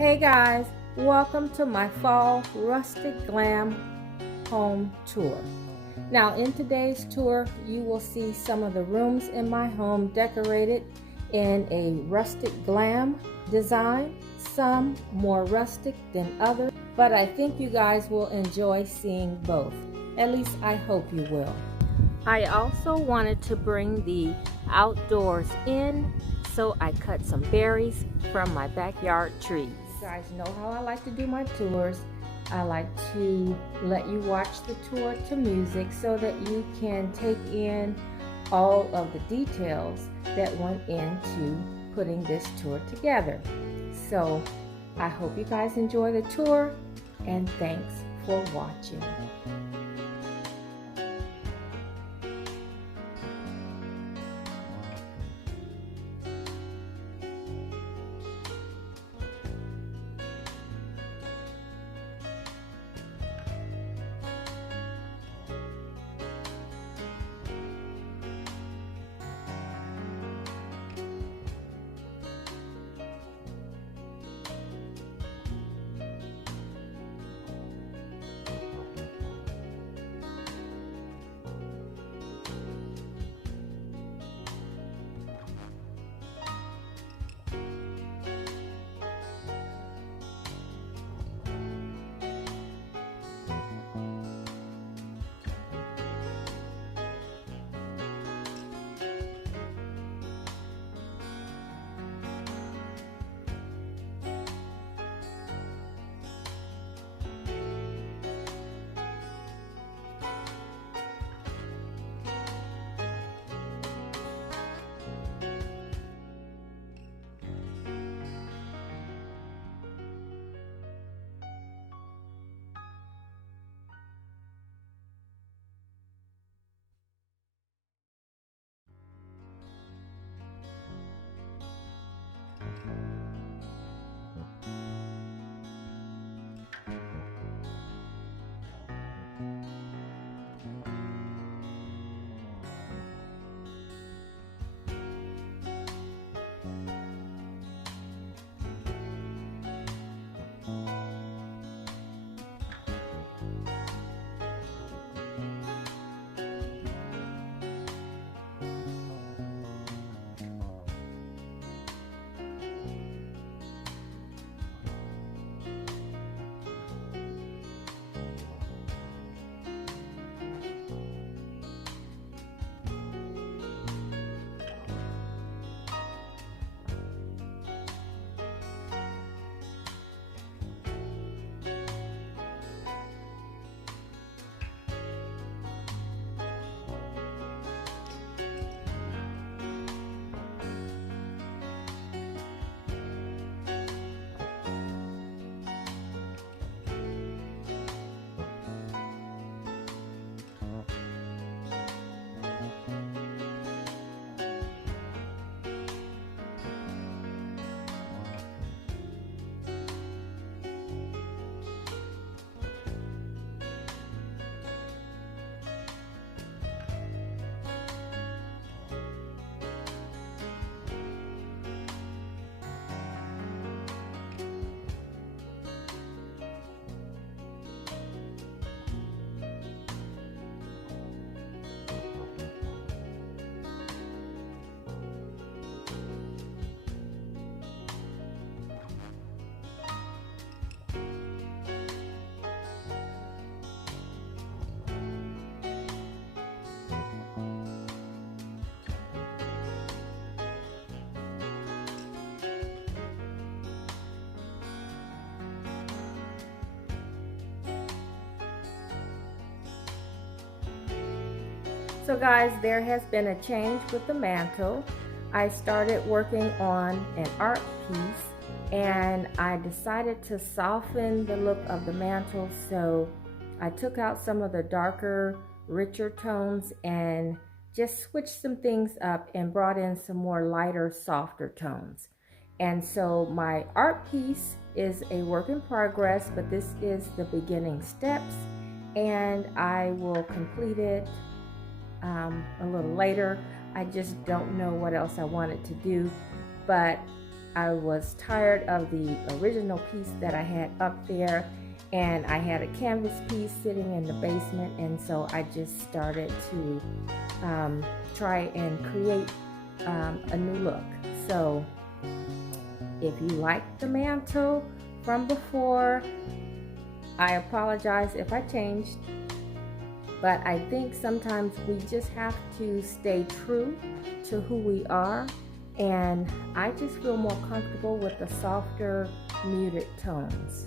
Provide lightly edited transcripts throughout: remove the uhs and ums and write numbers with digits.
Hey guys, welcome to my fall rustic glam home tour. Now in today's tour, you will see some of the rooms in my home decorated in a rustic glam design, some more rustic than others, but I think you guys will enjoy seeing both. At least I hope you will. I also wanted to bring the outdoors in, so I cut some berries from my backyard trees. You guys know how I like to do my tours. I like to let you watch the tour to music so that you can take in all of the details that went into putting this tour together. So I hope you guys enjoy the tour, and thanks for watching. So guys, there has been a change with the mantle. I started working on an art piece and I decided to soften the look of the mantle, so I took out some of the darker, richer tones and just switched some things up and brought in some more lighter, softer tones. And so my art piece is a work in progress, but this is the beginning steps, and I will complete it a little later. I just don't know what else I wanted to do, but I was tired of the original piece that I had up there, and I had a canvas piece sitting in the basement, and so I just started to try and create a new look. So if you like the mantle from before, I apologize if I changed, but I think sometimes we just have to stay true to who we are, and I just feel more comfortable with the softer, muted tones.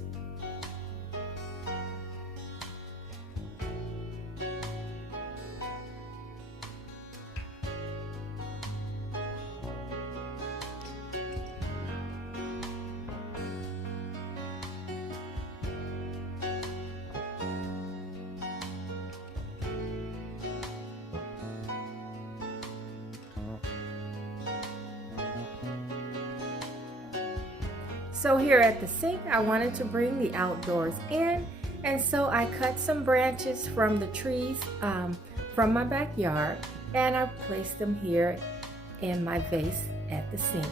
So here at the sink, I wanted to bring the outdoors in, and so I cut some branches from the trees from my backyard, and I placed them here in my vase at the sink.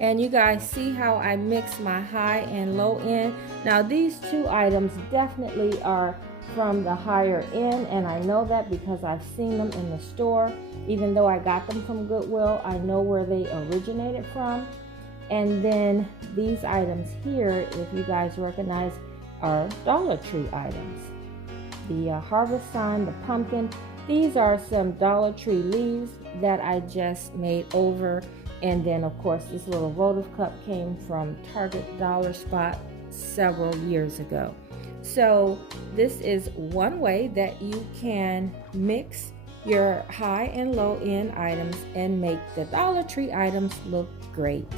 And you guys see how I mix my high and low end. Now these two items definitely are from the higher end, and I know that because I've seen them in the store. Even though I got them from Goodwill, I know where they originated from. And then these items here, if you guys recognize, are Dollar Tree items. The harvest sign, the pumpkin, these are some Dollar Tree leaves that I just made over. And then of course this little votive cup came from Target Dollar Spot several years ago. So this is one way that you can mix your high and low end items and make the Dollar Tree items look great.